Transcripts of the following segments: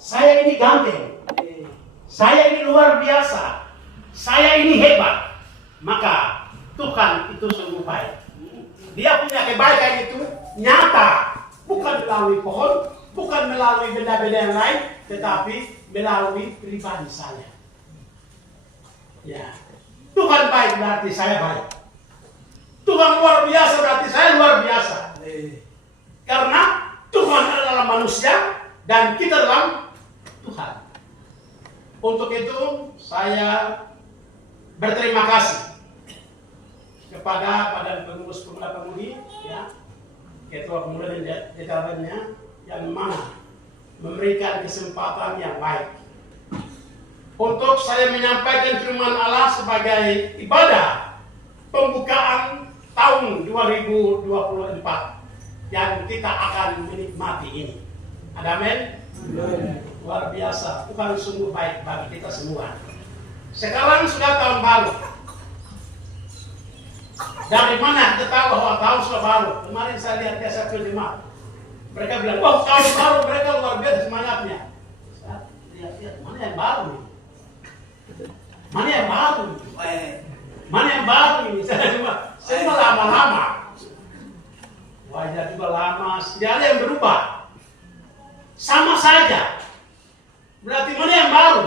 Saya ini ganteng, saya ini luar biasa, saya ini hebat, maka Tuhan itu sungguh baik. Dia punya kebaikan itu nyata, bukan melalui pohon, bukan melalui benda-benda yang lain, tetapi melalui pribadi saya. Ya, Tuhan baik berarti saya baik. Tuhan luar biasa berarti saya luar biasa. Karena Tuhan adalah manusia dan kita dalam Tuhan. Untuk itu saya berterima kasih kepada Badan Pengurus Pemuda-Pemudi, ya, Ketua Pemuda dan jajarannya yang mana memberikan kesempatan yang baik untuk saya menyampaikan firman Allah sebagai ibadah pembukaan tahun 2024 yang kita akan menikmati ini. Ada amin? Luar biasa, Tuhan sungguh baik bagi kita semua. Sekarang sudah tahun baru. Dari mana kita tahu bahwa tahun sudah baru? Kemarin saya lihat di satu jemaat. Mereka bilang, oh tahun baru, mereka luar biasa semangatnya. Saya lihat-lihat, mana yang baru nih? Mana yang baru nih? Mana yang baru ini? Saya cuma lama-lama. Wajah juga lama, tidak ada yang berubah. Sama saja. Berarti mana yang baru?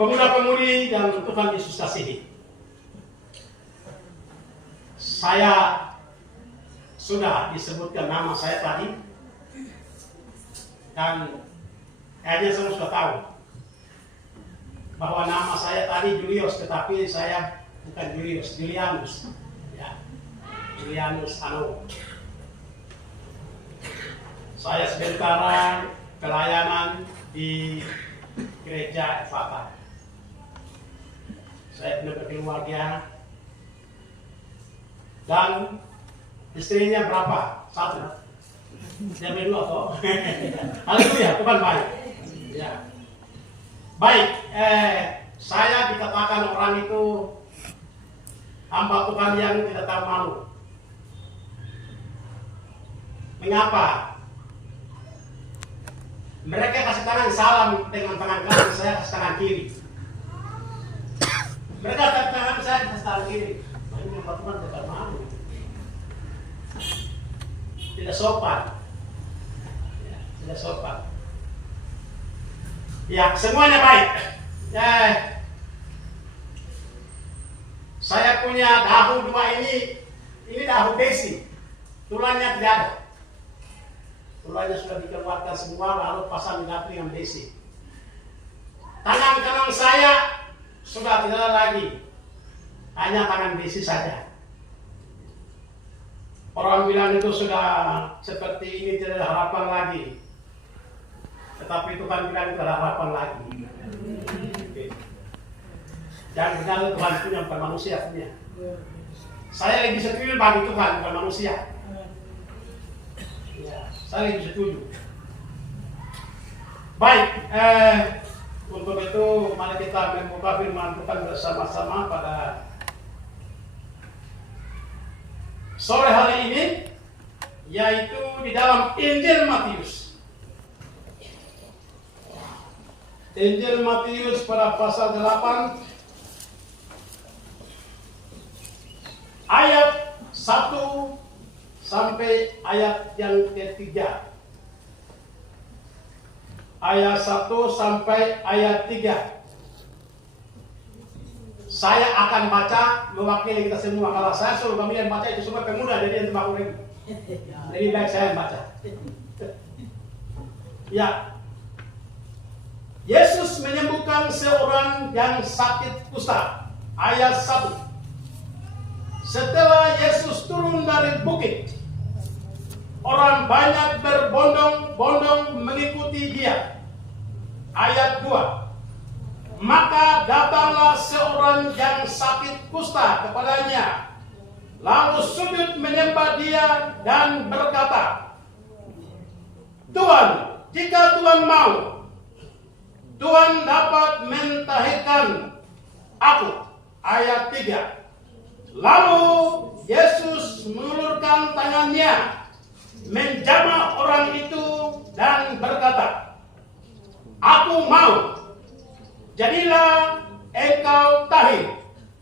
Pemuda-pemudi yang Tuhan Yesus kasihi, saya sudah disebutkan nama saya tadi, dan kayaknya semua sudah tahu bahwa nama saya tadi Julius, tetapi saya bukan Julius, Julianus, ya, Julianus Ano. Saya sementara pelayanan di Gereja Efata. Saya punya keluarga dan istrinya berapa? Satu. Dia berdua toh. Haleluya, Tuhan baik. Ya. Baik, saya dikatakan orang itu hamba Tuhan yang tidak tahu malu. Mengapa? Mereka kasih tangan salam dengan tangan kanan, saya kasih tangan kiri. Mereka kasih tangan saya kasih tangan kiri. Ini hamba Tuhan tidak malu. Tidak sopan. Ya, tidak sopan. Ya, semuanya baik. Ya, saya punya dahu dua ini dahu besi. Tulangnya tidak ada. Tulangnya sudah dikeluarkan semua, lalu pasang ganti dengan besi. Tangan kanan saya sudah tidak ada lagi, hanya tangan besi saja. Orang bilang itu sudah seperti ini, tidak ada harapan lagi. Tetapi Tuhan bilang itu ada harapan lagi. Jangan kenal Tuhan punya, bukan manusia punya. Saya lebih setuju bagi Tuhan, bukan manusia. Ya, saya lebih setuju. Baik, untuk itu mari kita membuka firman Tuhan bersama-sama pada sore hari ini, yaitu di dalam Injil Matius. Injil Matius pada pasal 8 ayat 1 sampai ayat yang ketiga. Ayat 1 sampai ayat 3. Saya akan baca mewakili kita semua. Kalau saya suruh kami yang baca itu semua pemuda, jadi yang tembak lagi. Jadi baik saya yang baca. Ya. Yesus menyembuhkan seorang yang sakit kusta. Ayat 1. Setelah Yesus turun dari bukit, orang banyak berbondong-bondong mengikuti dia. Ayat 2. Maka datanglah seorang yang sakit kusta kepadanya, lalu sujud menyembah dia dan berkata, Tuhan, jika Tuhan mau, Tuhan dapat mentahirkan aku. Ayat 3. Lalu Yesus mengulurkan tangannya, menjamah orang itu dan berkata, "Aku mau, jadilah engkau tahir."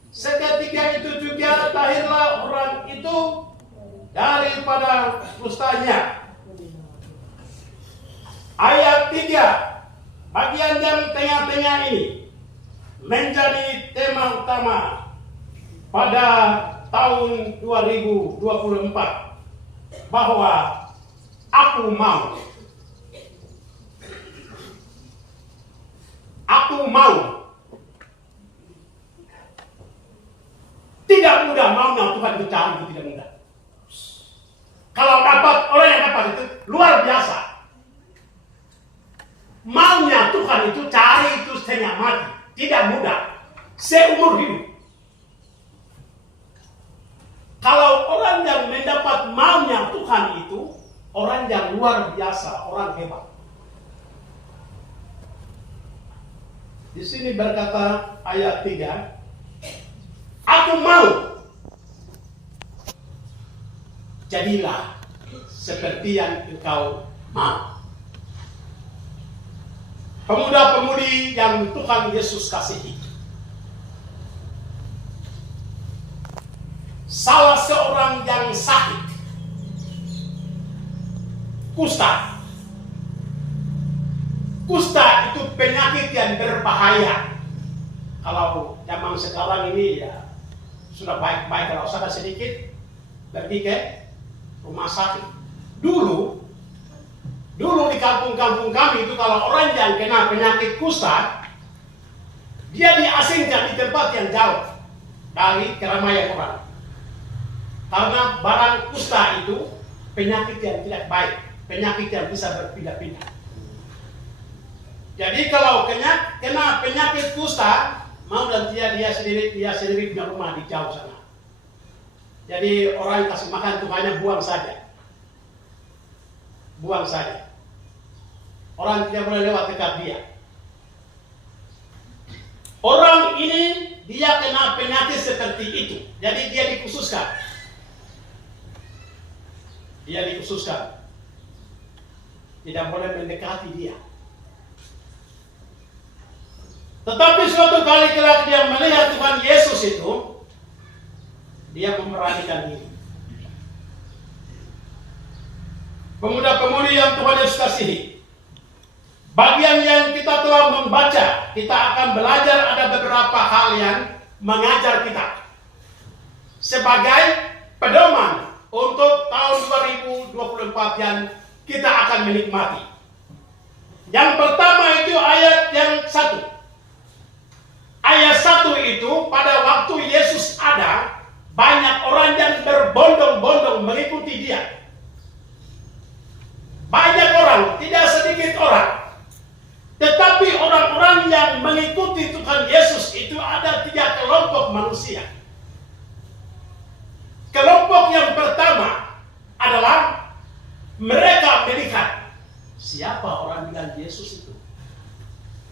Seketika itu juga tahirlah orang itu daripada kustanya. Ayat 3, bagian yang tengah-tengah ini menjadi tema utama pada tahun 2024, bahwa aku mau. Aku mau. Tidak mudah maunya Tuhan dicari, itu tidak mudah. Kalau dapat, orang yang dapat itu luar biasa. Maunya Tuhan itu cari itu setengah mati, tidak mudah. Seumur hidup. Kalau orang yang mendapat maunya Tuhan itu orang yang luar biasa, orang hebat. Di sini berkata ayat 3, "Aku mau, jadilah seperti yang engkau mau." Pemuda-pemudi yang Tuhan Yesus kasihi, salah seorang yang sakit kusta. Kusta itu penyakit yang berbahaya. Kalau zaman sekarang ini ya sudah baik-baik, kalau sakit sedikit pergi ke rumah sakit. Dulu di kampung-kampung kami itu kalau orang yang kena penyakit kusta, dia diasingkan di tempat yang jauh dari keramaian orang. Karena barang kusta itu penyakit yang tidak baik, penyakit yang bisa berpindah-pindah. Jadi kalau kena penyakit kusta, mau dan tidak dia sendiri punya rumah di jauh sana. Jadi orang yang kasih makan itu hanya buang saja. Buang saja. Orang tidak boleh lewat dekat dia. Orang ini dia kena penyakit seperti itu. Jadi dia dikhususkan. Dia dikhususkan. Tidak boleh mendekati dia. Tetapi suatu kali kelak dia melihat Tuhan Yesus itu, dia memberanikan diri. Pemuda-pemudi yang Tuhan Yesus kasihi, bagian yang kita telah membaca, kita akan belajar ada beberapa hal yang mengajar kita sebagai pedoman untuk tahun 2024 yang kita akan menikmati. Yang pertama itu ayat yang 1. Ayat 1 itu pada waktu Yesus ada, banyak orang yang berbondong-bondong mengikuti dia. Banyak orang, tidak sedikit orang. Tetapi orang-orang yang mengikuti Tuhan Yesus itu ada 3 kelompok manusia. Kelompok yang pertama adalah mereka melihat siapa orang bilang Yesus itu.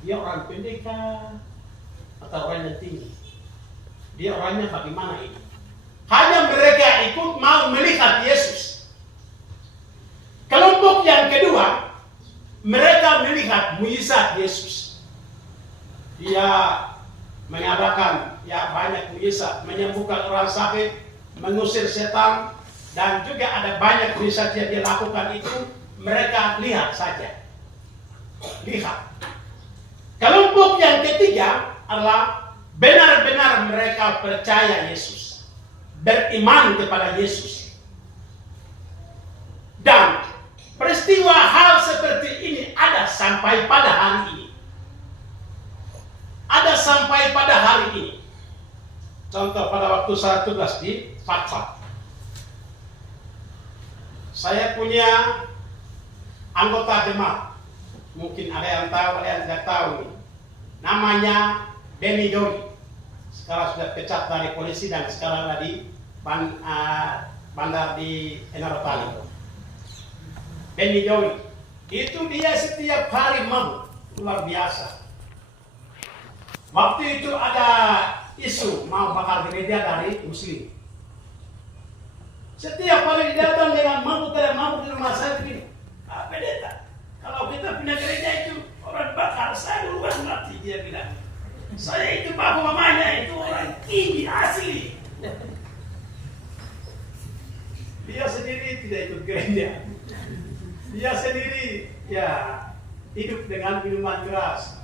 Dia orang pendek atau orang yang tinggi? Dia orangnya bagaimana ini? Hanya mereka ikut mau melihat Yesus. Kelompok yang kedua, mereka melihat mukjizat Yesus. Dia mengadakan banyak mukjizat, menyembuhkan orang sakit, mengusir setan, dan juga ada banyak mukjizat yang dia lakukan itu. Mereka lihat saja. Lihat. Kelompok yang ketiga adalah benar-benar mereka percaya Yesus, beriman kepada Yesus. Dan peristiwa hal seperti ini ada sampai pada hari ini. Ada sampai pada hari ini. Contoh pada waktu saya tugas di Fatsa. Saya punya anggota jemaat. Mungkin ada yang tahu, ada yang tidak tahu. Namanya Benny Dori. Sekarang sudah pecat dari polisi dan sekarang ada di bandar di Enarotali. Benny Dori. Itu dia setiap hari mabuk. Luar biasa. Waktu itu ada isu mau bakar gereja dari Muslim. Setiap hari datang dengan mabuk di rumah sama saya begini, pendeta, kalau kita pindah gereja itu orang bakar, saya duluan mati, dia bilang. Saya itu bapak mamanya itu orang kini asli. Dia sendiri tidak ikut gereja. Dia sendiri ya hidup dengan minuman keras.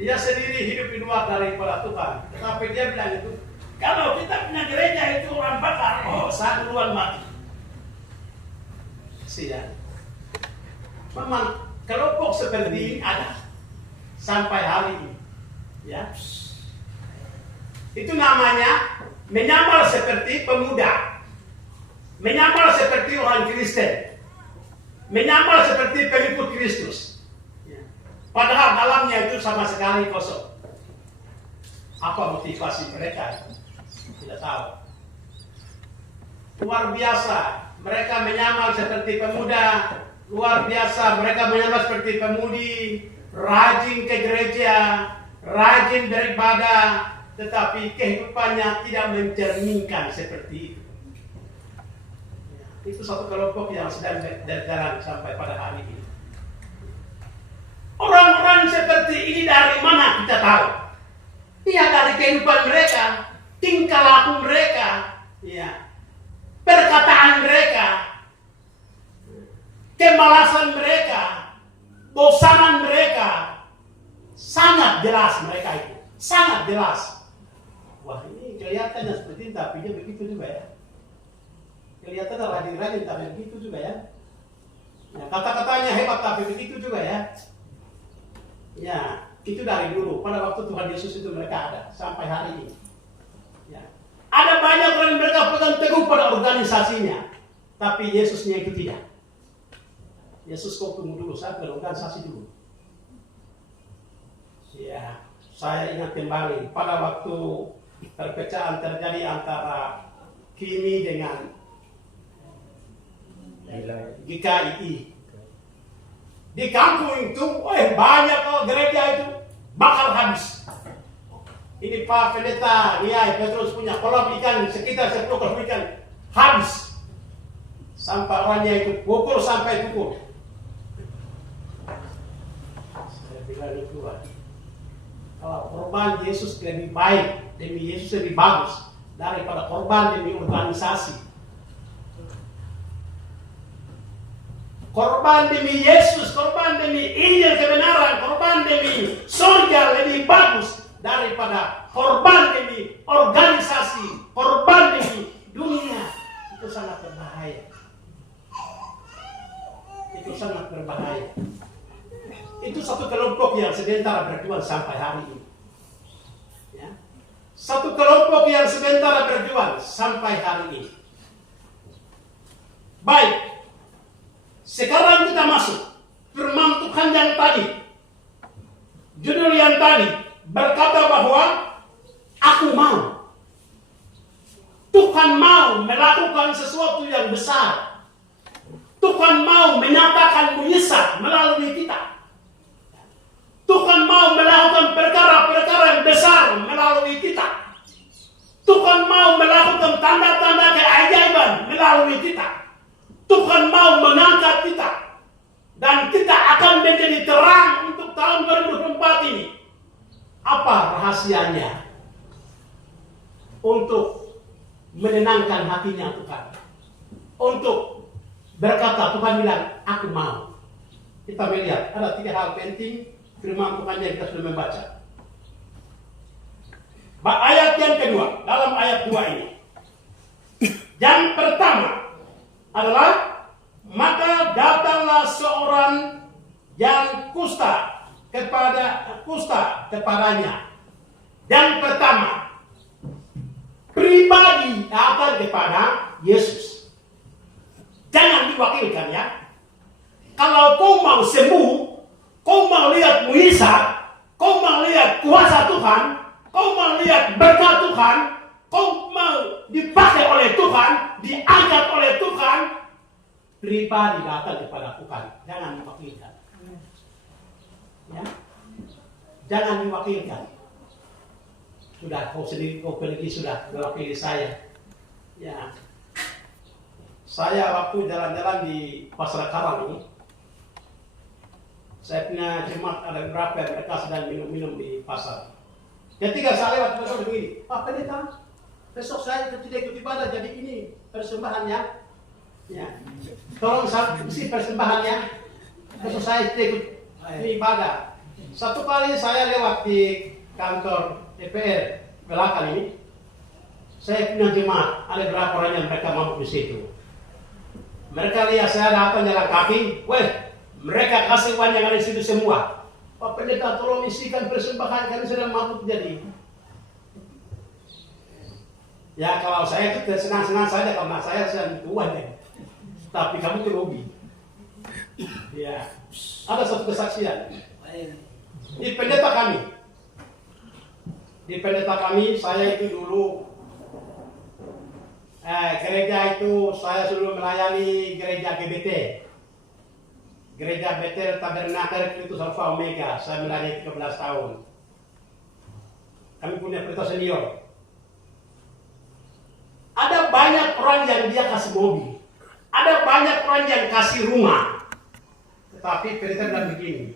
Dia sendiri hidup di luar daripada Tuhan. Tetapi dia bilang itu, kalau kita punya gereja itu orang bakar, oh saya duluan mati. Siap. Memang kelompok seperti ini ada sampai hari ini. Ya, itu namanya menyamar seperti pemuda, menyamar seperti orang Kristen, menyamar seperti pengikut Kristus. Ya. Padahal dalamnya itu sama sekali kosong. Apa motivasi mereka? Tidak tahu. Luar biasa, mereka menyamar seperti pemuda. Luar biasa, mereka menyamar seperti pemudi, rajin ke gereja, rajin beribadah, tetapi kehidupannya tidak mencerminkan seperti itu. Ya, itu satu kelompok yang sedang berjalan sampai pada hari ini. Orang-orang seperti ini dari mana kita tahu? Ya dari kehidupan mereka, tingkah laku mereka, ya, perkataan mereka, kemalasan mereka, bosanan mereka. Sangat jelas mereka itu, sangat jelas. Wah ini kelihatannya seperti ini, tapi dia begitu juga ya. Kelihatannya rajin-rajin, tapi begitu juga ya. Ya kata-katanya hebat, tapi begitu juga ya. Ya itu dari dulu, pada waktu Tuhan Yesus itu mereka ada, sampai hari ini. Ya. Ada banyak orang mereka pegang teguh pada organisasinya, tapi Yesusnya itu tidak. Yesus kau tunggu dulu, saya berorganisasi dulu. Ya, saya ingat kembali pada waktu perpecahan terjadi antara Kimi dengan GKI. Di kampung itu, banyak gereja itu bakal habis. Ini Pak Pendeta Riai Petrus punya kolam ikan sekitar 10 kolam ikan habis. Sampai orangnya itu pukul sampai pukul. Saya bilang itu kalau korban Yesus lebih baik, demi Yesus lebih bagus daripada korban demi organisasi. Korban demi Yesus, korban demi Injil kebenaran, korban demi surga lebih bagus daripada korban demi organisasi, korban demi dunia. Itu sangat berbahaya. Itu sangat berbahaya. Itu satu kelompok yang sementara berjuang sampai hari ini. Ya. Satu kelompok yang sementara berjuang sampai hari ini. Baik, sekarang kita masuk firman Tuhan yang tadi. Judul yang tadi berkata bahwa aku mau. Tuhan mau melakukan sesuatu yang besar. Tuhan mau menyatakan mujizat melalui kita. Tuhan mau melakukan perkara-perkara yang besar melalui kita. Tuhan mau melakukan tanda-tanda keajaiban melalui kita. Tuhan mau mengangkat kita. Dan kita akan menjadi terang untuk tahun 2024 ini. Apa rahasianya? Untuk menenangkan hatinya Tuhan. Untuk berkata, Tuhan bilang, aku mau. Kita melihat, ada 3 hal penting firman Tuhan yang kita sudah membaca. Ayat yang kedua, dalam ayat 2 ini. Yang pertama adalah, maka datanglah seorang yang kusta kepadanya. Yang pertama, pribadi datang kepada Yesus. Jangan diwakilkan ya. Kalau kau mau sembuh, kau mau lihat mujizat, kau mau lihat kuasa Tuhan, kau mau lihat berkat Tuhan, kau mau dipakai oleh Tuhan, diangkat oleh Tuhan, pribadi datang kepada Tuhan. Jangan diwakilkan. Ya. Jangan diwakilkan. Sudah kau sendiri, kau pergi sudah mewakili saya. Ya. Saya waktu jalan-jalan di Pasar Karawang ini, saya punya jemaat ada beberapa yang mereka sedang minum-minum di pasar. Ketika saya lewat besok begini, Pak Pendeta, besok saya tidak ikut ibadah, jadi ini persembahannya. Ya. Tolong isi persembahannya, besok saya tidak ikut ibadah. Satu kali saya lewat di kantor DPR belakang ini, saya punya jemaat, ada berapa orang yang mereka mampu di situ. Mereka lihat saya datang jalan kaki, mereka kasih uang yang ada di situ semua. Pak Pendeta, tolong isikan persembahan, kami sedang mampu jadi. Ya kalau saya itu senang-senang saja karena saya sedang uang ya. Tapi kamu itu rugi. Ya, ada satu kesaksian. Di pendeta kami, saya itu dulu gereja itu saya sudah melayani gereja GBT. Gereja Bethel Tabernakel itu Alfa Omega. Saya melayani 13 tahun. Kami punya pendeta senior. Ada banyak orang yang dia kasih mobil. Ada banyak orang yang kasih rumah. Tetapi pendeta bilang begini,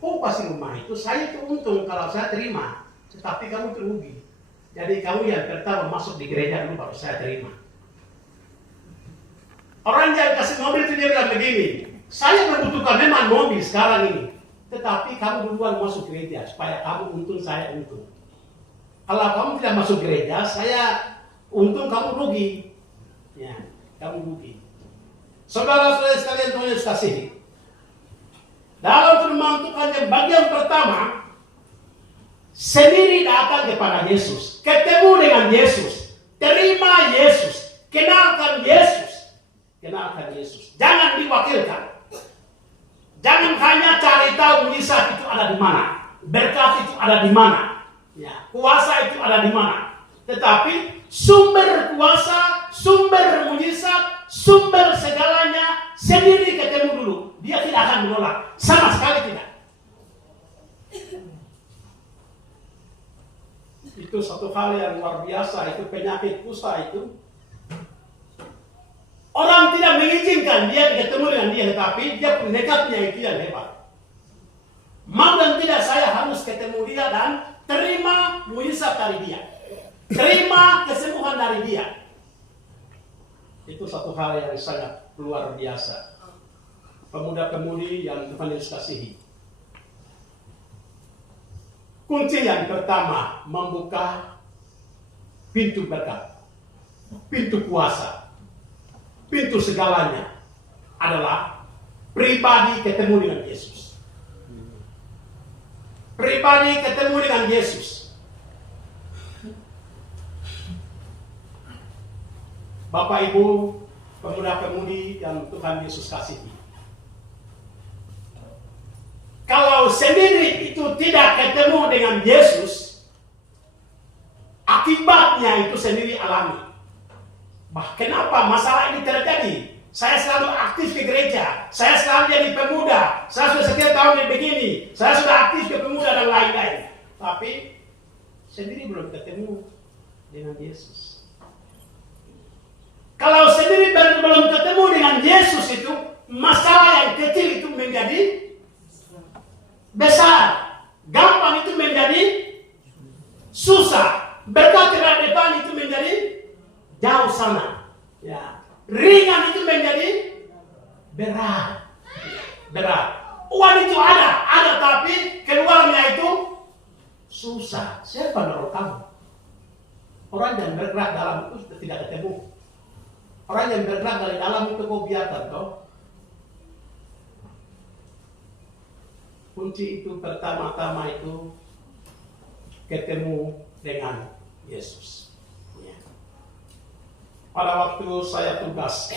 kau kasih rumah itu, saya itu untung kalau saya terima. Tetapi kamu terugi. Jadi kamu yang pertama masuk di gereja dulu baru saya terima. Orang yang kasih mobil itu dia bilang begini, saya membutuhkan memang mobil sekarang ini. Tetapi kamu duluan masuk gereja supaya kamu untung, saya untung. Kalau kamu tidak masuk gereja, saya untung, kamu rugi. Ya, kamu rugi. Saudara-saudara sekalian Tuhan Yesus kasihi. Dalam firman Tuhan yang bagian pertama, sendiri datang kepada Yesus, ketemu dengan Yesus, terima Yesus, kenalkan Yesus, kenalkan Yesus. Jangan diwakilkan. Jangan hanya cari tahu mujizat itu ada di mana, berkat itu ada di mana, ya, kuasa itu ada di mana. Tetapi sumber kuasa, sumber mujizat, sumber segalanya sendiri ketemu dulu. Dia tidak akan menolak, sama sekali tidak. Itu satu hal yang luar biasa, itu penyakit kusta itu. Orang tidak mengizinkan dia ketemu dengan dia, tetapi dia nekatnya itu yang hebat. Mau dan tidak saya harus ketemu dia dan terima mujizat dari dia. Terima kesembuhan dari dia. Itu satu hal yang sangat luar biasa. Pemuda-pemudi yang Tuhan Yesus kasihi. Kunci yang pertama, membuka pintu berkat, pintu kuasa, pintu segalanya adalah pribadi ketemu dengan Yesus. Pribadi ketemu dengan Yesus. Bapak Ibu, pemuda-pemudi yang Tuhan Yesus kasihi. Kalau sendiri itu tidak ketemu dengan Yesus, akibatnya itu sendiri alami. Kenapa masalah ini terjadi? Saya selalu aktif ke gereja, saya selalu jadi pemuda, saya sudah sekian tahun begini, saya sudah aktif ke pemuda dan lain-lain. Tapi sendiri belum ketemu dengan Yesus. Kalau sendiri belum ketemu dengan Yesus itu, masalah yang kecil itu menjadi besar, gampang itu menjadi susah, berkat ke depan itu menjadi jauh sana, ya, ringan itu menjadi berat. Uang itu ada tapi keluarnya itu susah. Siapa menolong kamu? Orang yang bergerak dalam itu tidak ketemu. Orang yang bergerak dari dalam itu kau biarkan toh. Kunci itu pertama-tama itu ketemu dengan Yesus. Ya. Pada waktu saya tugas,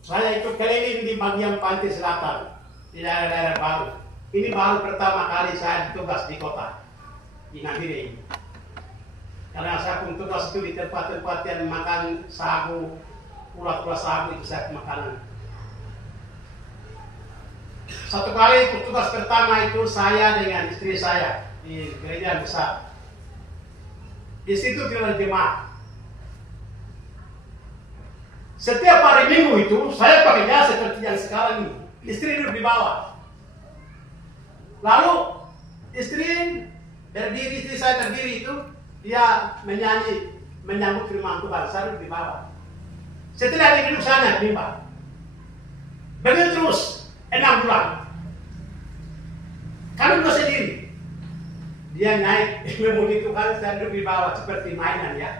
saya itu keliling di bagian pantai selatan, di daerah-daerah baru. Ini baru pertama kali saya tugas di kota, di Nabire ini. Karena saya pun tugas itu di tempat-tempat yang makan sagu, ulat-ulat sagu itu saya makanan. Satu kali tugas pertama itu saya dengan istri saya di gereja besar. Di situ kita jemaat. Setiap hari Minggu itu saya pakai jas seperti yang sekarang ini. Istri duduk di bawah. Lalu istri saya berdiri itu, dia menyanyi, menyambut firman Tuhan, saya duduk di bawah. Setelah dia duduk sana, mimbar. Begitu terus, 6 bulan. Kami juga sendiri. Dia naik, memuji Tuhan, saya duduk di bawah, seperti mainan ya.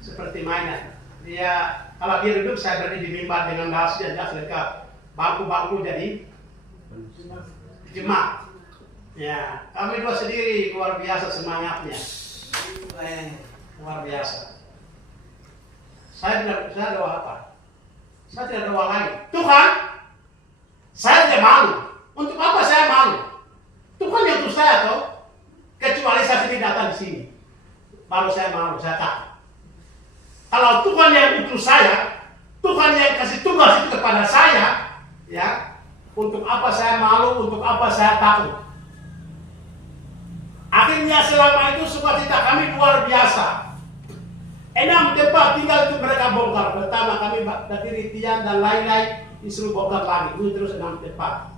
Seperti mainan. Dia, kalau dia duduk, saya berdiri di mimbar dengan dasi dan jas lengkap. Bangku-bangku jadi jemaat. Ya, kami dua sendiri luar biasa semangatnya. Luar biasa. Saya doa apa? Saya tidak doa lain. Tuhan, saya tidak malu. Untuk apa saya malu? Tuhan yang utus saya toh. Kecuali saya sendiri datang di sini, baru saya malu, saya takut. Kalau Tuhan yang utus saya, Tuhan yang kasih tugas itu kepada saya, ya, untuk apa saya malu, untuk apa saya takut? Akhirnya selama itu sukacita kami luar biasa. 6 tempat tinggal itu mereka bongkar. Pertama kami berdiri tiang dan lain-lain disuruh bongkar lagi. Itu terus 6 tempat.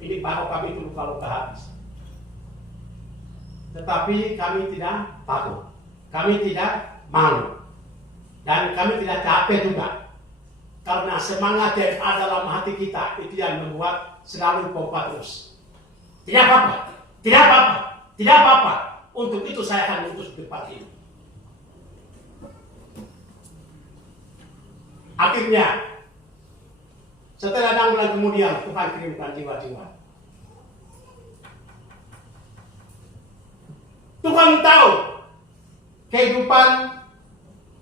Ini baru kami itu luka-luka habis. Tetapi kami tidak takut. Kami tidak malu. Dan kami tidak capek juga. Karena semangat yang ada dalam hati kita itu yang membuat selalu pompa terus. Tidak apa-apa. Tidak apa-apa. Tidak apa-apa. Untuk itu saya akan utus tempat ini. Akhirnya, setelah 6 bulan kemudian, Tuhan kirimkan jiwa-jiwa. Tuhan tahu kehidupan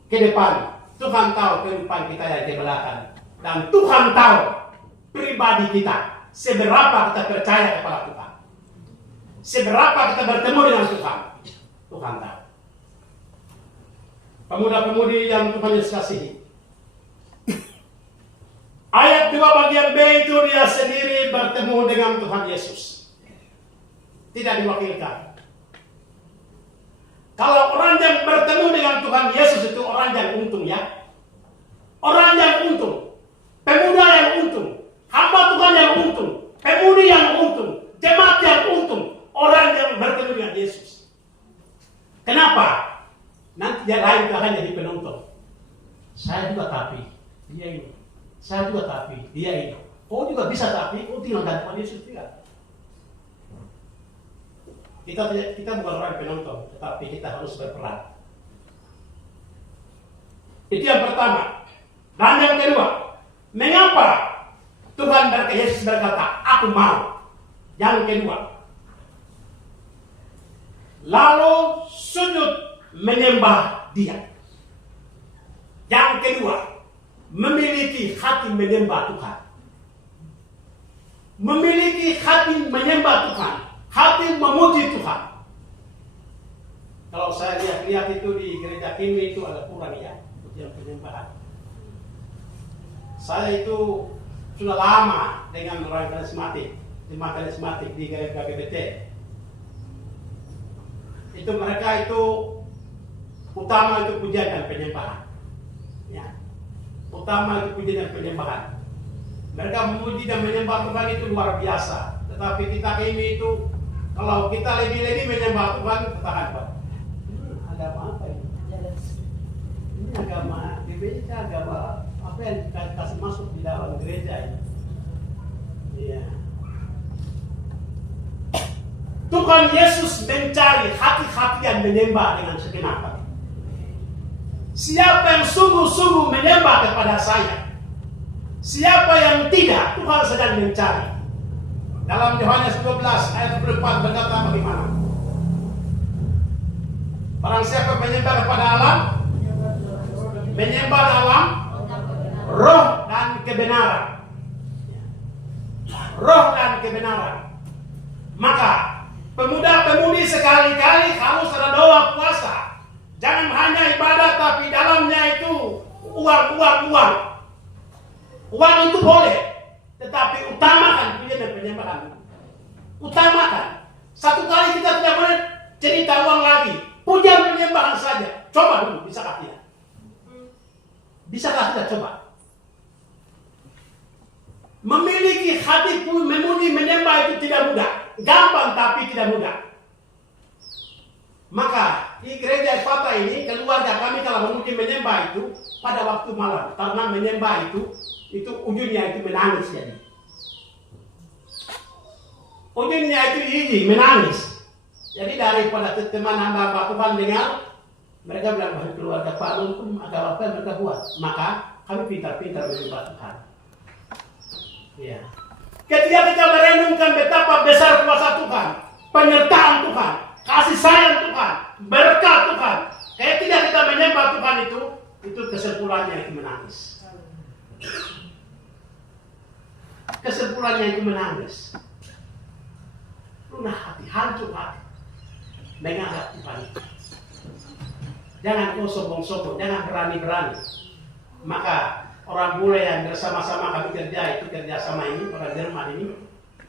ke depan. Tuhan tahu kehidupan kita yang di belakang. Dan Tuhan tahu pribadi kita. Seberapa kita percaya kepada Tuhan. Seberapa kita bertemu dengan Tuhan. Tuhan tahu. Pemuda-pemudi yang Tuhan Yesus kasihi. Ayat 2 bagian B itu dia sendiri bertemu dengan Tuhan Yesus. Tidak diwakilkan. Kalau orang yang bertemu dengan Tuhan Yesus itu orang yang untung ya. Orang yang untung. Pemuda yang untung. Hamba Tuhan yang untung. Pemudi yang untung. Jemaat yang untung. Orang yang bertemu dengan Yesus. Kenapa? Nanti dia lain akan jadi penonton. Saya juga tapi. Dia ini. Saya juga tapi, dia ini. Kau juga bisa tapi, kau tinggal Tuhan Yesus tidak. Kita bukan orang penonton, tetapi kita harus berperan. Itu yang pertama. Dan yang kedua, mengapa Tuhan Yesus berkata, aku mau? Yang kedua, lalu sujud menyembah Dia. Yang kedua, memiliki hati menyembah Tuhan. Memiliki hati menyembah Tuhan. Hati memuji Tuhan. Kalau saya lihat itu di gereja kami itu ada kurang ya. Yang penyembahan. Saya itu sudah lama dengan orang karismatik. Jemaat karismatik di gereja GBT. Itu mereka itu utama itu pujian dan penyembahan. Ya. Utama itu pujian dan penyembahan. Mereka memuji dan menyembah Tuhan itu luar biasa. Tetapi kita ini itu kalau kita lebih-lebih menyembah Tuhan, katakan Pak, agama apa ini? Ini agama gereja, agama apa yang kasih masuk di dalam gereja ini? Iya. Tuhan Yesus mencari hati-hati yang menyembah dengan segenap hati. Siapa yang sungguh-sungguh menyembah kepada saya, siapa yang tidak, Tuhan sedang mencari. Dalam Yohanes 12 ayat 24 berkata bagaimana? Barang siapa menyembah kepada Allah, menyembah dalam roh dan kebenaran. Roh dan kebenaran. Maka pemuda-pemudi sekali-kali harus ada doa puasa. Jangan hanya ibadah tapi dalamnya itu uang. Uang itu boleh, tetapi utamakan pujian dan penyembahan. Utamakan. Satu kali kita tidak boleh cerita uang lagi. Pujian penyembahan saja. Coba dulu, bisa tidak? Bisakah kita coba? Memiliki hati memuji menyembah itu tidak mudah. Gampang tapi tidak mudah. Maka di gereja Epata ini, keluarga kami kalau memuji menyembah itu pada waktu malam. Karena menyembah itu ujungnya itu menangis jadi. Ujungnya itu gigi, menangis. Jadi daripada teman hamba Tuhan dengar, mereka bilang bahwa keluarga Pak Lung agak apa yang mereka buat. Maka kami pintar-pintar menyembah Tuhan. Ya. Ketika kita merenungkan betapa besar kuasa Tuhan, penyertaan Tuhan, kasih sayang Tuhan, berkat Tuhan, ketika kita menyembah Tuhan itu kesimpulannya itu menangis. Kesimpulannya itu menangis. Lunak hati, hancur hati, menganggap Tuhan. Jangan kau sombong-sombong, jangan berani-berani. Maka orang bule yang bersama-sama kami kerja sama ini, orang Jerman ini,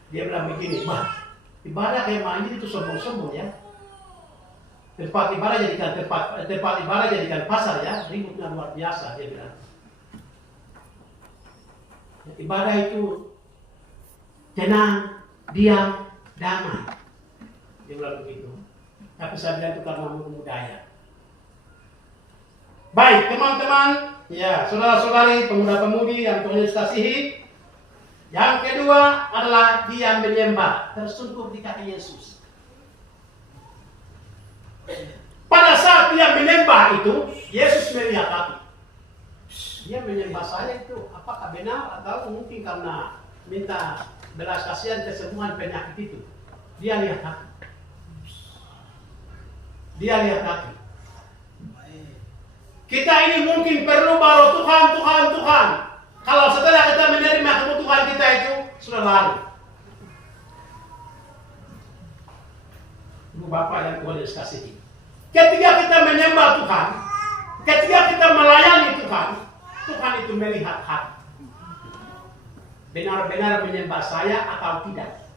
dia bilang begini, bah, ibadah kayak ini itu sombong-sombong ya. Tempat ibadah jadikan pasar ya, ributnya luar biasa, dia bilang. Ibadah itu tenang, diam, damai. Dia bilang begitu. Tapi saya bilang itu karena hukum budaya. Baik, teman-teman, ya, saudara-saudari, pemuda-pemudi yang Tuhan Yesus kasihi. Yang kedua adalah dia menyembah, tersungkur di kaki Yesus. Pada saat dia menyembah itu, Yesus melihat hati. Dia menyembah saya itu apakah benar atau mungkin karena minta belas kasihan kesembuhan penyakit itu. Dia lihat hati. Dia lihat hati. Kita ini mungkin perlu baru Tuhan. Kalau setelah kita menerima kebutuhan kita itu sudah lalu. Ibu Bapak yang Tuhan Yesus kasihi. Ketika kita menyembah Tuhan, ketika kita melayani Tuhan, Tuhan itu melihat hati. Benar-benar menyembah saya atau tidak?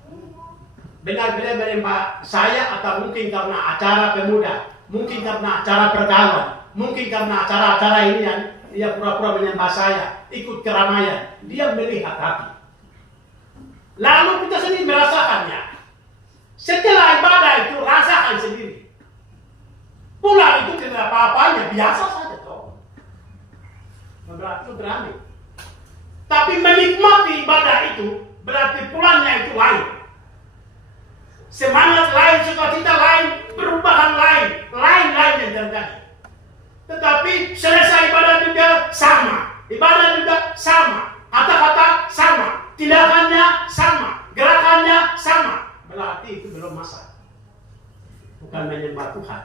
Benar-benar menyembah saya atau mungkin karena acara pemuda, mungkin karena acara pergaulan, mungkin karena acara-acara ini yang dia pura-pura menyembah saya, ikut keramaian. Dia melihat hati. Lalu kita sendiri merasakannya. Setelah ibadah itu rasakan sendiri. Pulang itu tidak apa-apanya, biasa saja toh. Berarti itu berani. Tapi menikmati ibadah itu berarti pulangnya itu lain. Semangat lain, sukacita lain, perubahan lain yang terjadi. Tetapi selesai ibadah juga sama, kata-kata sama, tindakannya sama, gerakannya sama. Berarti itu belum masak. Bukan menyembah Tuhan.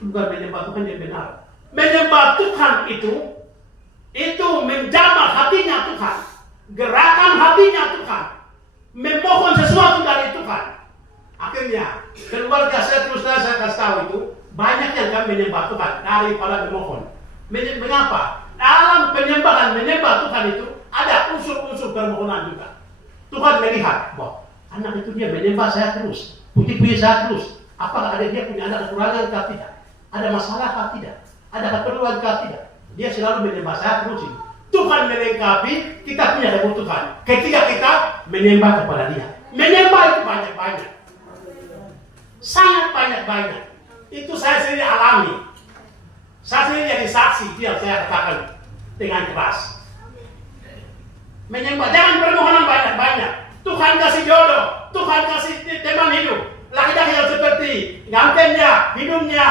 Bukan menyembah Tuhan yang benar. Menyembah Tuhan itu menjamah hatinya Tuhan, gerakan hatinya Tuhan, memohon sesuatu dari Tuhan. Akhirnya keluarga saya terus saya kasih tahu itu banyak yang kami menyembah Tuhan daripada memohon. Mengapa? Dalam menyembah Tuhan itu ada unsur-unsur permohonan juga. Tuhan melihat, wah anak itu dia menyembah saya terus, puji-puji saya terus. Apakah ada dia punya ada kekurangan atau tidak? Ada masalah atau tidak? Ada keperluan atau tidak? Dia selalu menyembah saya terus. Tuhan melengkapi kita punya kebutuhan ketika kita menyembah kepada Dia. Menyembah itu banyak-banyak, sangat banyak-banyak. Itu saya sendiri alami. Saya sendiri jadi saksi yang saya katakan dengan keras. Menyembah, jangan permohonan banyak-banyak. Tuhan kasih jodoh, Tuhan kasih teman hidup, laki-laki yang seperti gantengnya, hidungnya,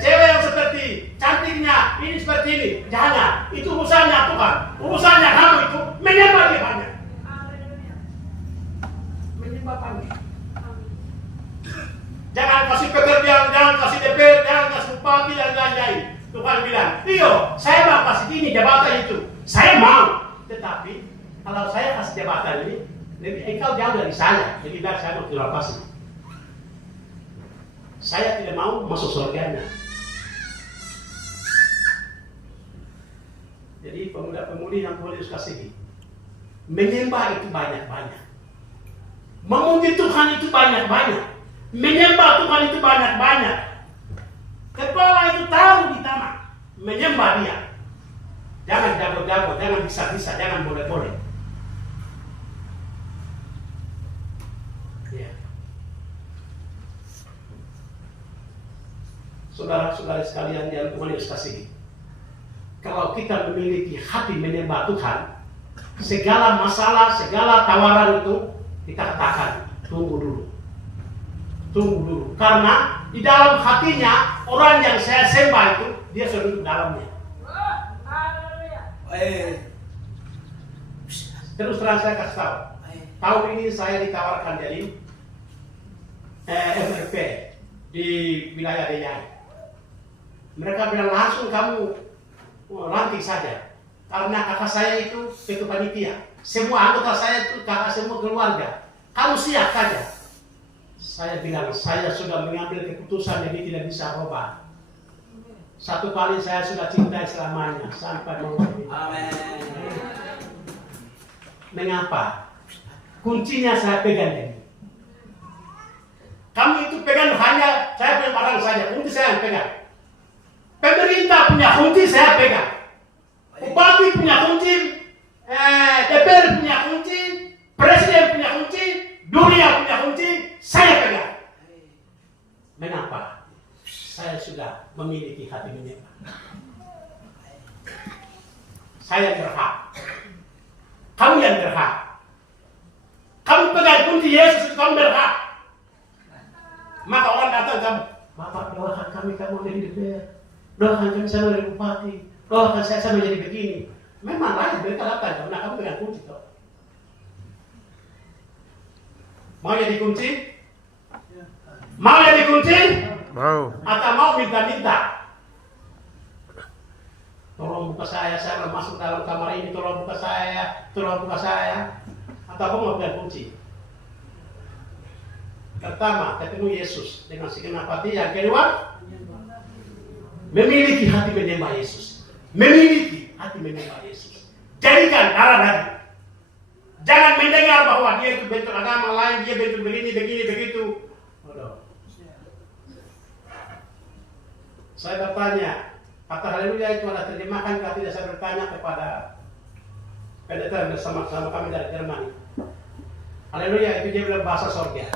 cewek yang seperti cantiknya, ini seperti ini. Jangan, itu urusannya Tuhan. Urusannya kamu itu menyembah Dia banyak. Menyembah banyak. Jangan kasih pekerjaan, jangan kasih DP, jangan kasih bupati dan lain-lain. Tuhan bilang, iyo, saya mau kasih ini jabatan itu. Saya mau, tetapi kalau saya kasih jabatan ini, engkau jauh dari saya. Jadi saya mau terima kasih. Saya tidak mau masuk surganya. Jadi pemuda-pemudi yang Tuhan Yesus kasihi, menyembah itu banyak-banyak, memuji Tuhan itu banyak-banyak, menyembah Tuhan itu banyak-banyak. Kepala itu menyembah dia. Jangan jago-jago, jangan bisa-bisa, jangan boleh-boleh. Ya. Saudara-saudara sekalian yang Tuhan Yesus kasihi, kalau kita memiliki hati menyembah Tuhan, segala masalah, segala tawaran itu kita katakan, tunggu dulu. Tunggu dulu. Karena di dalam hatinya, orang yang saya sembah itu, dia sudah duduk dalamnya. Terus terang saya kasih tahu. Tahun ini saya ditawarkan jadi FRP di wilayah Deyai. Mereka bilang langsung kamu lantik saja. Karena kakak saya itu ketua panitia. Semua anggota saya itu kakak semua keluarga. Kamu siap saja. Saya bilang saya sudah mengambil keputusan jadi tidak bisa ubah. Satu kali saya sudah cintai selamanya sampai mau. Amin. Mengapa? Kuncinya saya pegang ini. Kamu itu pegang hanya saya punya barang saja, kunci saya yang pegang. Pemerintah punya kunci saya pegang. Bupati punya kunci, DPR punya kunci, Presiden punya kunci, dunia punya kunci, saya pegang. Mengapa? Saya sudah memiliki hati menyembah. Saya berhak. Kamu yang berhak. Kamu pegang kunci Yesus, kamu berhak. Maka orang datang kamu, Bapak doakan kami, kamu jadi DPR. Doakan kami sama jadi bupati. Doakan saya sama jadi begini. Memang lain mereka datang karena kamu pegang kunci. Toh. Mau jadi kunci? Mau jadi kunci? Mau. Atau mau minta-minta? Tolong buka saya masuk dalam kamar ini, tolong buka saya. Atau aku mau pegang kunci? Pertama, ketemu Yesus dengan segenap hati. Yang kedua, memiliki hati menyembah Yesus. Memiliki hati menyembah Yesus. Jadikan darah daging. Jangan mendengar bahwa dia itu bentuk agama lain, dia bentuk begini, begitu. Saya bertanya, kata haleluya itu ada terjemahkan, kata tidak saya bertanya kepada pendeta bersama-sama kami dari Jerman. Haleluya itu dia bilang bahasa surga.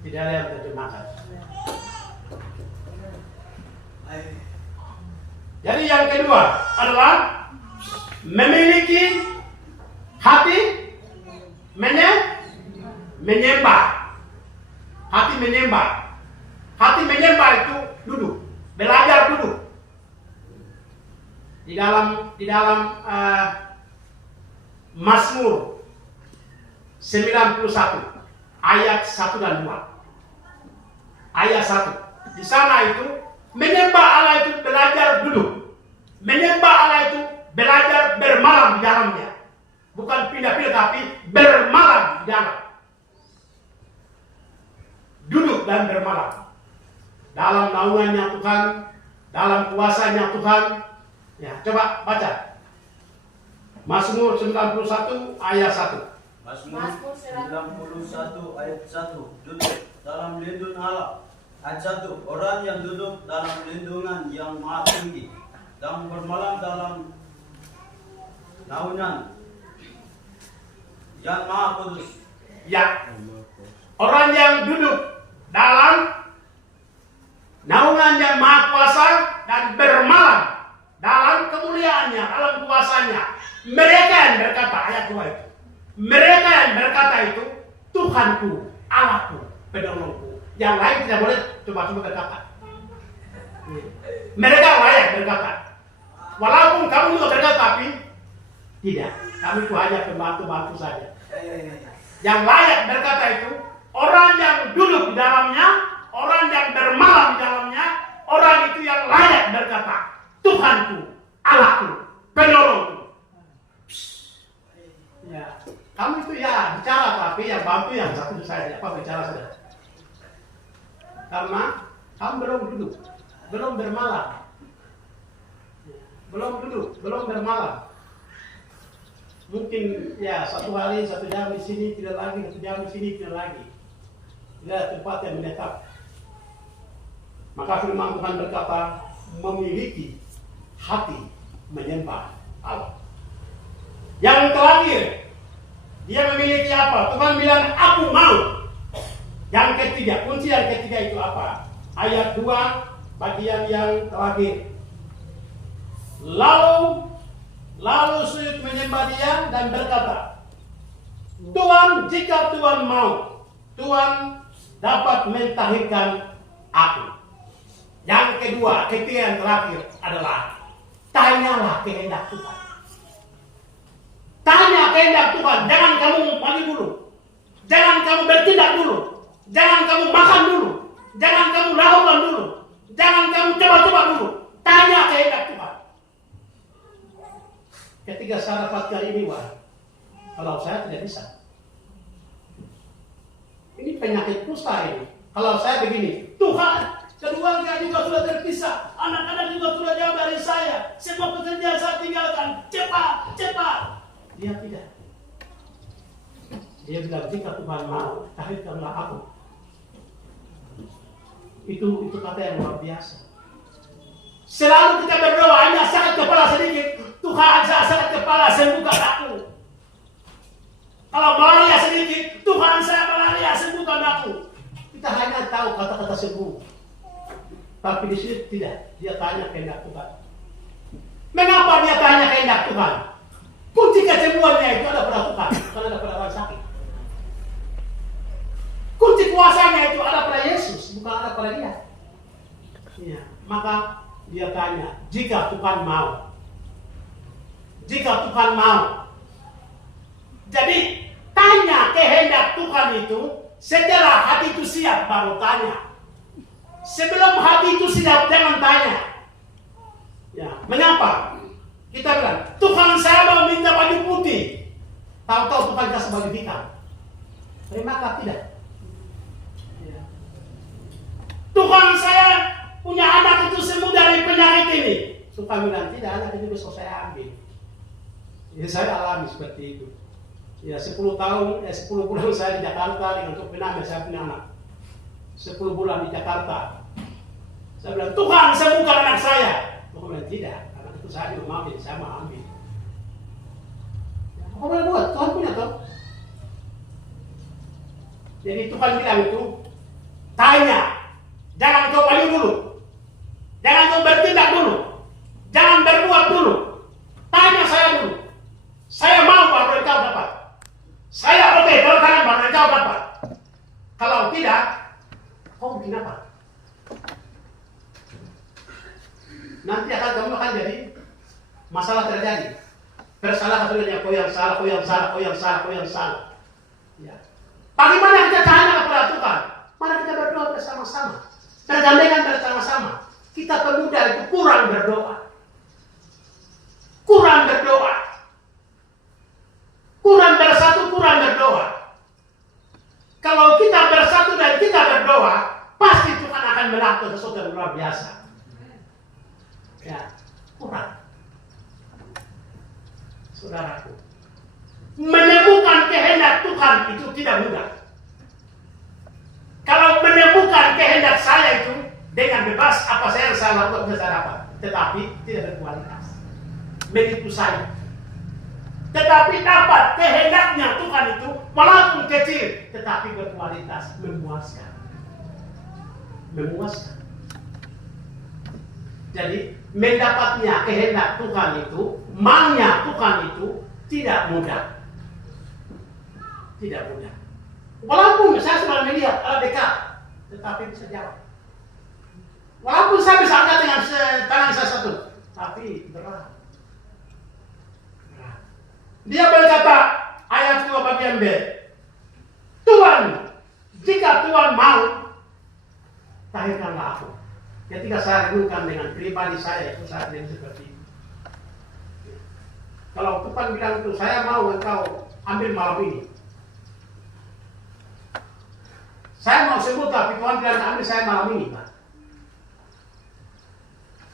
Tidak ada yang terjemahkan. Jadi yang kedua adalah memiliki hati menyembah. Hati menyembah. Hati menyembah itu duduk. Belajar duduk. Di dalam Mazmur 91 ayat 1 dan 2. Ayat 1. Di sana itu menyembah Allah itu belajar duduk. Menyembah Allah itu belajar bermalam di dalamnya. Bukan pindah-pindah tapi bermalam di dalam. Duduk dan bermalam. Dalam naungannya Tuhan, dalam kuasanya Tuhan. Ya, coba baca. Mazmur 91 ayat 1. Mazmur 91 ayat 1. Duduk dalam lindung Allah. Ayat 1. Orang yang duduk dalam lindungan yang maha tinggi dan bermalam dalam naungan yang maha kudus. Ya. Orang yang duduk dalam naungan yang maha kuasa dan bermalam dalam kemuliaannya, dalam kuasanya. Mereka yang berkata, ayat 2 itu. Mereka yang berkata itu, Tuhanku, Allahku, penolongku. Yang lain tidak boleh coba-coba berkata. Mereka layak berkata. Walaupun kamu juga berkata, tapi tidak. Kami itu hanya pembantu-bantu saja. Yang layak berkata itu, orang yang duduk di dalamnya, orang yang bermalam di dalamnya, orang itu yang layak berkata, Tuhanku, Allahku, penolongku. Ya, kamu itu ya bicara, tapi yang bantu yang satu saja, apa bicara saja. Karena kamu belum duduk, belum bermalam, belum duduk, belum bermalam. Mungkin ya 1 hari 1 jam di sini tidak lagi, 1 jam di sini tidak lagi. Tidak tempat yang menetap. Maka firman Tuhan berkata memiliki hati menyembah Allah. Yang terakhir, dia memiliki apa? Tuhan bilang, aku mau. Yang ketiga, kunci yang ketiga itu apa? Ayat 2, bagian yang terakhir. Lalu sujud menyembah dia dan berkata, Tuhan, jika Tuhan mau, Tuhan dapat mentahirkan aku. Yang kedua, ketiga yang terakhir adalah tanyalah kehendak Tuhan. Tanya kehendak Tuhan, jangan kamu mandi dulu. Jangan kamu bertindak dulu. Jangan kamu makan dulu. Jangan kamu lakukan dulu. Jangan kamu coba-coba dulu. Tanya kehendak Tuhan. Ketika saya dapatkan ini, kalau saya tidak bisa. Ini penyakit kusta ini. Kalau saya begini, Tuhan, keluarga juga sudah terpisah, anak-anak juga sudah jauh dari saya, semua pekerjaan saya tinggalkan, cepat. Dia tidak. Dia bilang, jika Tuhan mau, tahirkanlah aku. Itu kata yang luar biasa. Selalu kita berdoa, hanya sakit kepala sedikit, Tuhan, saya sakit kepala, sembuhkan aku. Kalau malaria sedikit, Tuhan, saya malaria, sembuhkan aku. Kita hanya tahu kata-kata sembuh. Tapi di sini tidak. Dia tanya kehendak Tuhan. Mengapa dia tanya kehendak Tuhan? Kunci kesembuhannya itu ada pada Tuhan, bukan ada pada orang sakit. Kunci kuasanya itu ada pada Yesus, bukan ada pada dia. Ya, maka dia tanya, jika Tuhan mau. Jika Tuhan mau. Jadi, tanya kehendak Tuhan itu, setelah hati itu siap, baru tanya. Sebelum hati itu siap, jangan tanya. Ya, mengapa? Kita bilang, Tuhan, saya mau minta baju putih. Tahu-tahu Tuhan kasih baju hitam. Terima kasih tidak. Ya. Tuhan, saya punya anak itu sembuh dari penyakit ini. Tuhan bilang, tidak, anak itu besok saya ambil. Ya, saya alami seperti itu. Ya, 10 bulan saya di Jakarta dengan penampilan saya punya anak. 10 bulan di Jakarta. Saya bilang, Tuhan, sembuhkan anak saya. Tuhan bilang, tidak, anak itu saya juga mau, jadi saya mau ambil. Ya, apa boleh buat? Tuhan punya toh. Jadi Tuhan bilang itu, tanya, jangan kau balik dulu, jangan kau bertindak dulu, jangan berbuat dulu, tanya saya dulu. Saya mau baru engkau dapat. Saya oke, kalau tangan baru engkau dapat. Kalau tidak, kau bikin apa? Nanti kamu akan jadi masalah terjadi. Bersalah katanya, kau yang salah, kau yang salah, kau yang salah, kau yang salah. Ya. Bagaimana kita tanya kepada Tuhan? Mari kita berdoa bersama-sama, bergandengan bersama-sama. Kita pemuda itu kurang berdoa, kurang berdoa, kurang bersatu, kurang berdoa. Kalau kita bersatu dan kita berdoa, pasti Tuhan akan melakukan sesuatu yang luar biasa. Ya, kurang. Saudaraku, menemukan kehendak Tuhan itu tidak mudah. Kalau menemukan kehendak saya itu dengan bebas, apa saya yang saya lakukan bisa saya dapat, tetapi tidak berkualitas. Begitu saya. Tetapi dapat kehendaknya Tuhan itu walaupun kecil, tetapi berkualitas, memuaskan. Memuaskan. Jadi mendapatnya kehendak Tuhan itu, maunya Tuhan itu tidak mudah. Tidak mudah. Walaupun saya sudah melihat ada dekat, tetapi bisa jauh. Walaupun saya bisa angkat dengan tangan saya satu, tapi berat. Dia berkata, ayat 2 bagian B, Tuhan, jika Tuhan mau, tahirkanlah aku. Ketika saya renungkan dengan pribadi saya, itu saya bilang seperti itu. Kalau Tuhan bilang itu, saya mau engkau ambil malam ini. Saya mau sembuh, tapi Tuhan bilang ambil saya malam ini, Pak.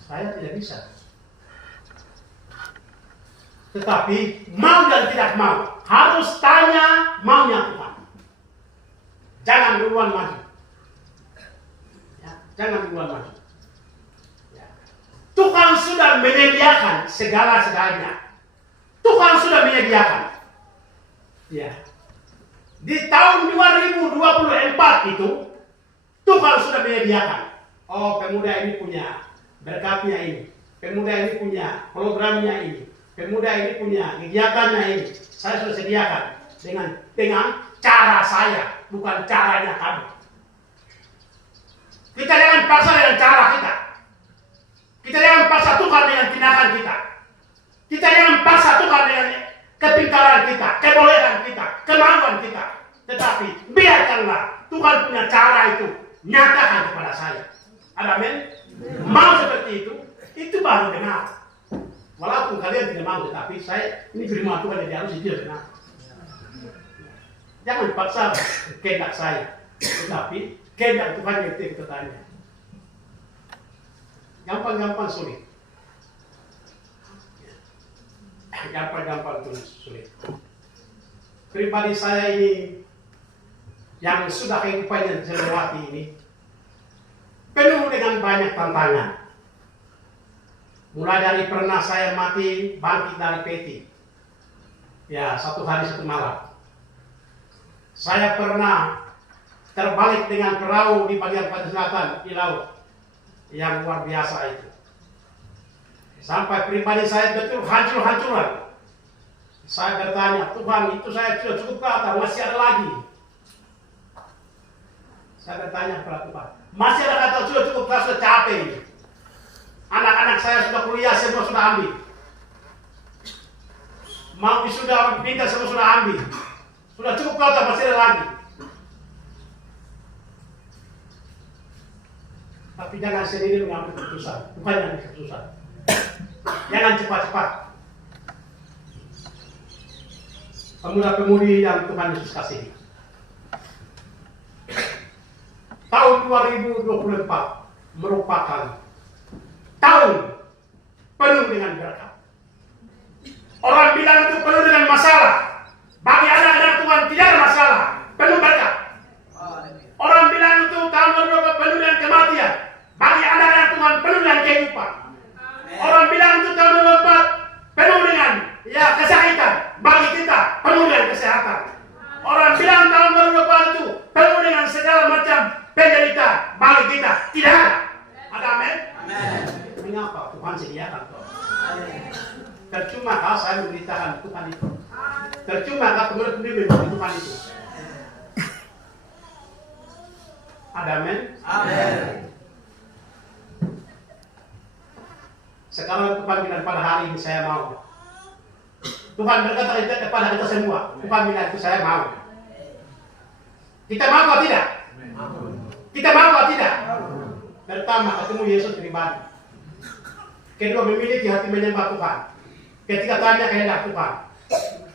Saya tidak bisa. Tetapi mau dan tidak mau, harus tanya maunya Tuhan. Jangan duluan maju. Ya, jangan duluan maju. Ya. Tuhan sudah sudah menyediakan segala-segalanya. Tuhan sudah menyediakan. Ya. Di tahun 2024 itu Tuhan sudah menyediakan. Oh, pemuda ini punya berkatnya ini. Pemuda ini punya programnya ini. Pemuda ini punya kegiatannya ini. Saya sudah sediakan dengan cara saya, bukan caranya kamu. Kita jangan paksa dengan cara kita. Kita jangan paksa Tuhan dengan tindakan kita. Kita jangan paksa Tuhan dengan kepintaran kita, kebolehan kita, kemampuan kita. Tetapi biarkanlah Tuhan punya cara itu nyatakan kepada saya. Amin. Mau seperti itu baru benar. Walaupun kalian tidak mau, tetapi saya ini firman Tuhan jadi harus itu benar. Jangan paksa kehendak saya, tetapi kehendak Tuhan yang kita tanya. Gampang-gampang sulit. Gampang-gampang sulit. Pribadi saya ini yang sudah kehidupannya dilewati ini penuh dengan banyak tantangan. Mulai dari pernah saya mati bangkit dari peti. Ya, satu hari satu malam. Saya pernah terbalik dengan perahu di bagian selatan di laut yang luar biasa itu. Sampai pribadi saya betul hancur-hancuran. Saya bertanya, Tuhan itu saya sudah cukup kata, masih ada lagi. Saya bertanya kepada Tuhan, masih ada kata sudah cukup, saya sudah capek ini. Anak-anak saya sudah kuliah, semua sudah ambil. Mau sudah pindah, semua sudah ambil. Sudah cukup kata, masih ada lagi. Tapi jangan sendiri mengambil keputusan. Bukan yang keputusan. Jangan cepat-cepat. Pemuda-pemudi yang Tuhan Yesus kasihi. Tahun 2024 merupakan tahun penuh dengan berkat. Orang bilang itu penuh dengan masalah. Bagi anak-anak Tuhan tidak ada masalah, penuh berkat. Orang bilang itu tahun penuh dengan kematian. Bagi anak-anak Tuhan penuh dengan kehidupan. Orang bilang itu tahun 2024 penuh dengan kesakitan. Bagi kita penuh dengan kesehatan. Orang bilang tahun 2024 itu penuh dengan segala macam penderitaan. Bagi kita tidak ada. Ada amin? Mengapa Tuhan sediakan kau? Percuma kalau saya memberitakan Tuhan itu. Percuma kalau kemudian memberitakan Tuhan itu. Ada amin? Amin. Sekarang Tuhan bilang pada hari ini saya mau. Tuhan berkata kepada kita semua. Tuhan bilang itu saya mau. Kita mau atau tidak? Kita mau atau tidak? Pertama ketemu Yesus pribadi. Kedua memiliki hati menyembah Tuhan. Ketiga tanya kehendak Tuhan.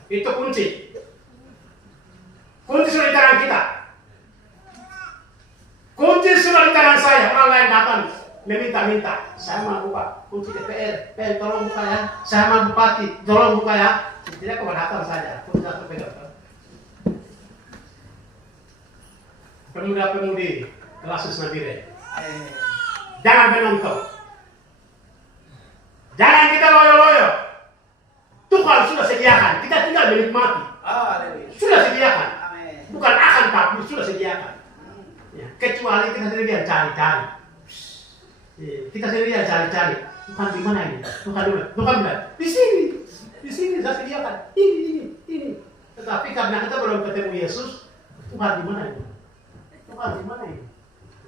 Itu kunci. Kunci sudah di tangan kita. Kunci sudah di tangan saya. Orang lain datang meminta-minta. Saya mau buka kunci DPR. Tolong buka ya. Saya mau bupati. Tolong buka ya. Tidak kau datang saja. Kunci satu pegang. Pemuda-pemudi kelas Nabire. Jangan menonton. Jangan kita loyo-loyo. Tuhan sudah sediakan. Kita tinggal menikmati. Sudah sediakan. Bukan akan tapi sudah sediakan. Ya, kecuali kita sendiri yang cari-cari. Kita sendiri yang cari-cari. Tuhan di mana ini? Tuhan bilang di sini saya sediakan. Ini. Tetapi karena kita belum ketemu Yesus, Tuhan di mana ini? Tuhan di mana ini?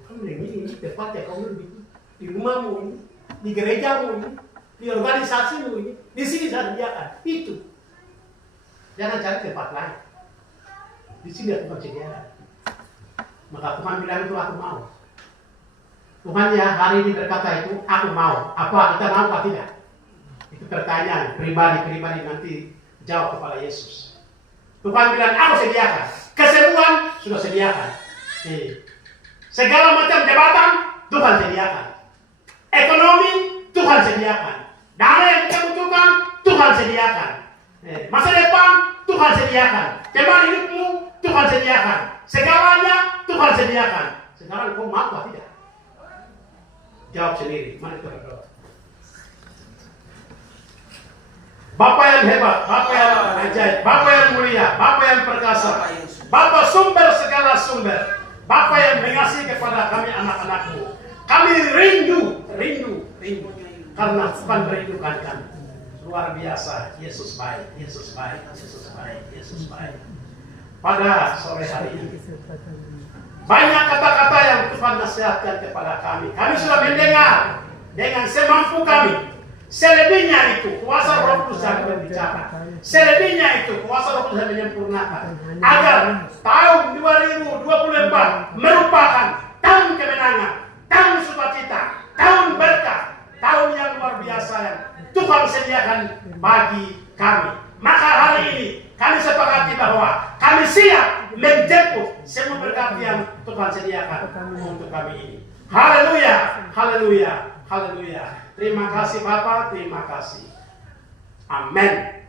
Kamu bilang ini tepatnya kamu di rumahmu ini, di gerejamu ini, di organisasimu ini, di sini saya sediakan. Itu. Jangan cari tempat lain. Di sini Tuhan sediakan. Maka Tuhan bilang itu aku mau. Tuhan ya hari ini berkata itu aku mau. Apa kita mau atau tidak? Itu pertanyaan pribadi nanti jawab kepada Yesus. Tuhan bilang aku sediakan. Kesembuhan sudah sediakan. Segala macam jabatan Tuhan sediakan. Ekonomi Tuhan sediakan. Dana yang kita butuhkan Tuhan sediakan. Masa depan Tuhan sediakan. Teman hidupmu Tuhan sediakan. Segalanya Tuhan sediakan. Sekarang kau mau atau tidak? Jawab sendiri. Mari kita berdoa. yang hebat, Bapak yang ajaib, Bapak yang mulia, Bapak yang perkasa, Bapak sumber segala sumber, Bapak yang mengasihi kepada kami anak-anakmu. Kami rindu, karena Tuhan merindukan kami. Luar biasa, Yesus baik, Yesus baik, Yesus baik, Yesus baik. Pada sore hari ini, banyak kata-kata yang Tuhan nasihatkan kepada kami. Kami sudah mendengar dengan semampu kami. Selebihnya itu kuasa Roh Kudus yang berbicara. Selebihnya itu kuasa Roh Kudus yang menyempurnakan. Agar tahun 2024 merupakan tahun kemenangan, tahun sukacita, tahun berkah, tahun yang luar biasa yang Tuhan sediakan bagi kami. Maka hari ini kami sepakati bahwa kami siap menjemput semua berkat yang Tuhan sediakan untuk kami ini. Haleluya, haleluya, haleluya. Terima kasih Bapak, terima kasih. Amin.